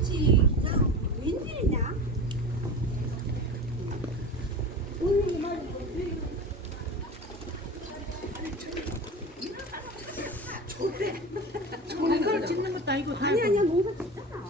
그렇지. 그냥 웬일이냐? 오늘 말이야. 이걸 짓는 것도 아니고 아니 아니야 농사 짓잖아.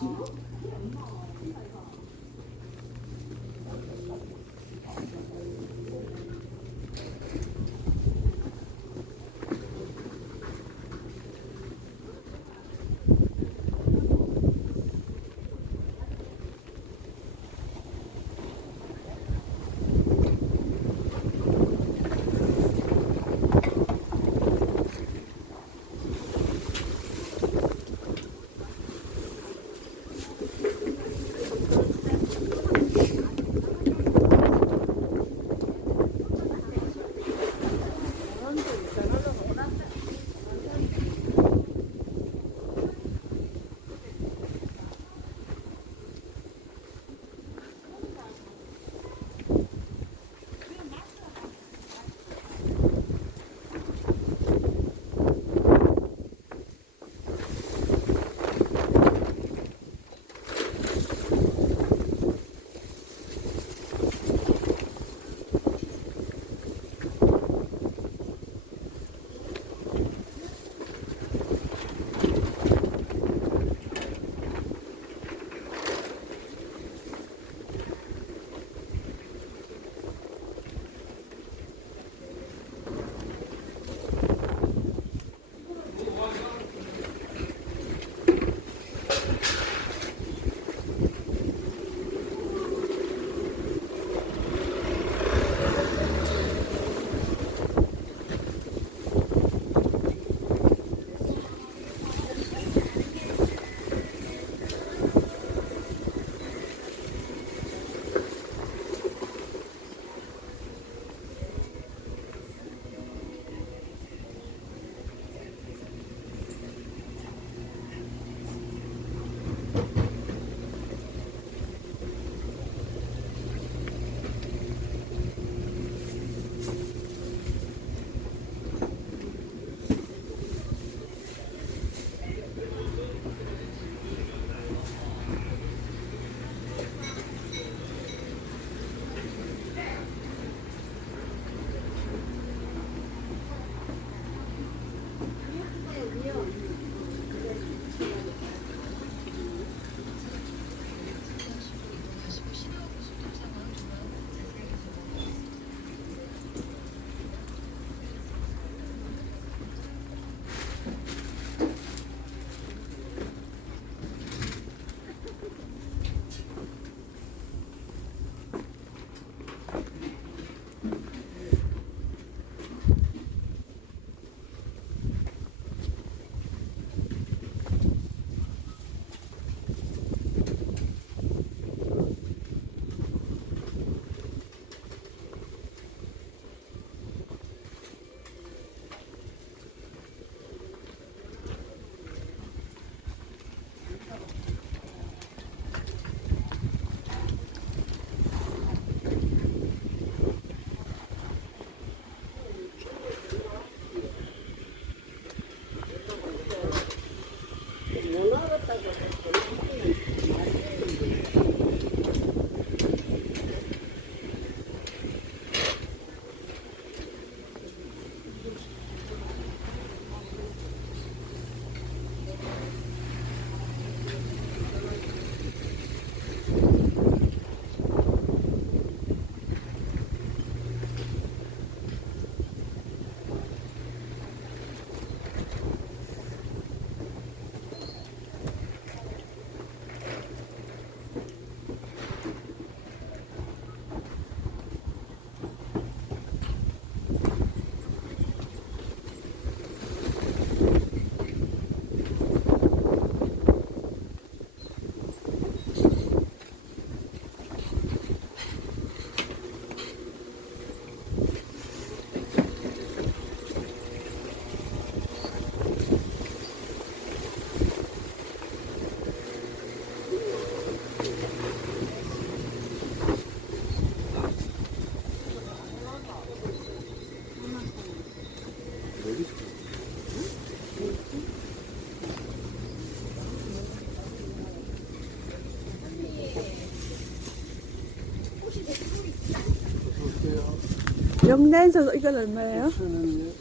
명란젓 이건 얼마예요? 저는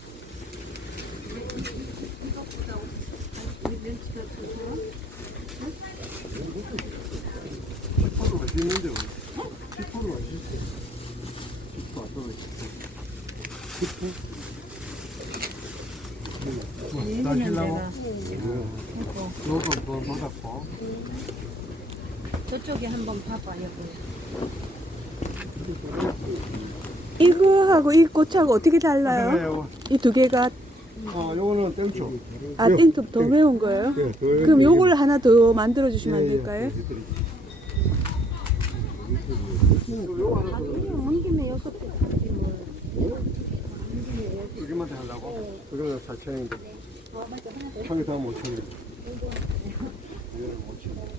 피포로 맛있는데 피포로 맛있어. 피포 안 떨어졌어. 피포. 다시려고? 요거 한번 받았고. 저쪽에 한번 봐봐 여기. 이거하고 이 고추하고 어떻게 달라요? 이 두 개가 요거는 땡초. 땡초 더 매운 거예요? 그럼 요걸 하나 더 만들어 주시면 안 될까요? 그냥 온 김에 여섯 개 사지 뭐. 여기만 다 하려고? 여기는 4,000원인데. 한개 더 하면 5,000원. 이거는 5,000원.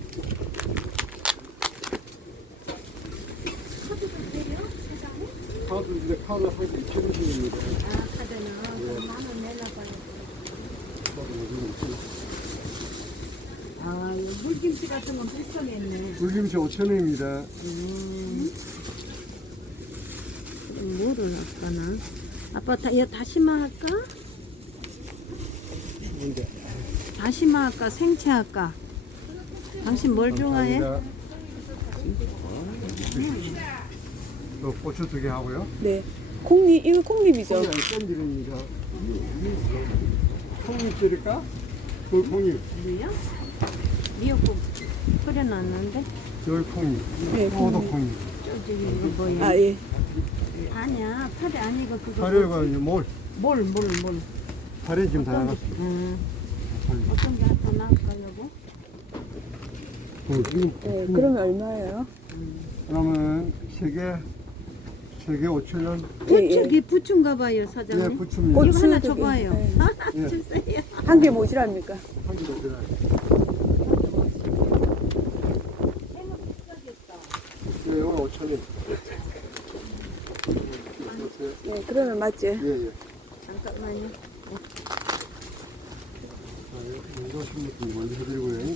카드 이제 카드 한 개 2,000원씩입니다. 카드는 만원 내려봐요. 아, 이거 물김치 같으면 불편했네. 물김치 5,000원입니다. 뭐를 할까나? 아빠 이거 다시마 할까? 뭔데? 다시마 할까? 생채 할까? 당신 뭘 좋아해? 또 고추 2개 하고요. 네. 콩잎 이거 콩잎이죠? 콩이 아니 껌들입니다. 콩잎 찌를까? 그 콩잎. 뭐야? 미역국 끓여놨는데? 여기 콩잎. 네. 포도 콩잎. 저기 이거 뭐야? 아 예. 아니야, 파리 아니고 그거. 사료가 이제 뭘? 뭘? 사료 지금 다 나갔어. 어떤 게 더 나을까 여보? 네. 그러면 얼마예요? 그러면 3개 5,000원. 부추기 부추인가 봐요 예, 사장님. 부추입니다. 이거 하나 고추 줘봐요. 네. 예. 주세요. 한 개 모자랍니까? 한 개더 들어요. 예, 이거 5,000원. 네. 그러면 맞지? 예, 예. 잠깐만요. 자, 이거 신부터 먼저 해드리고요.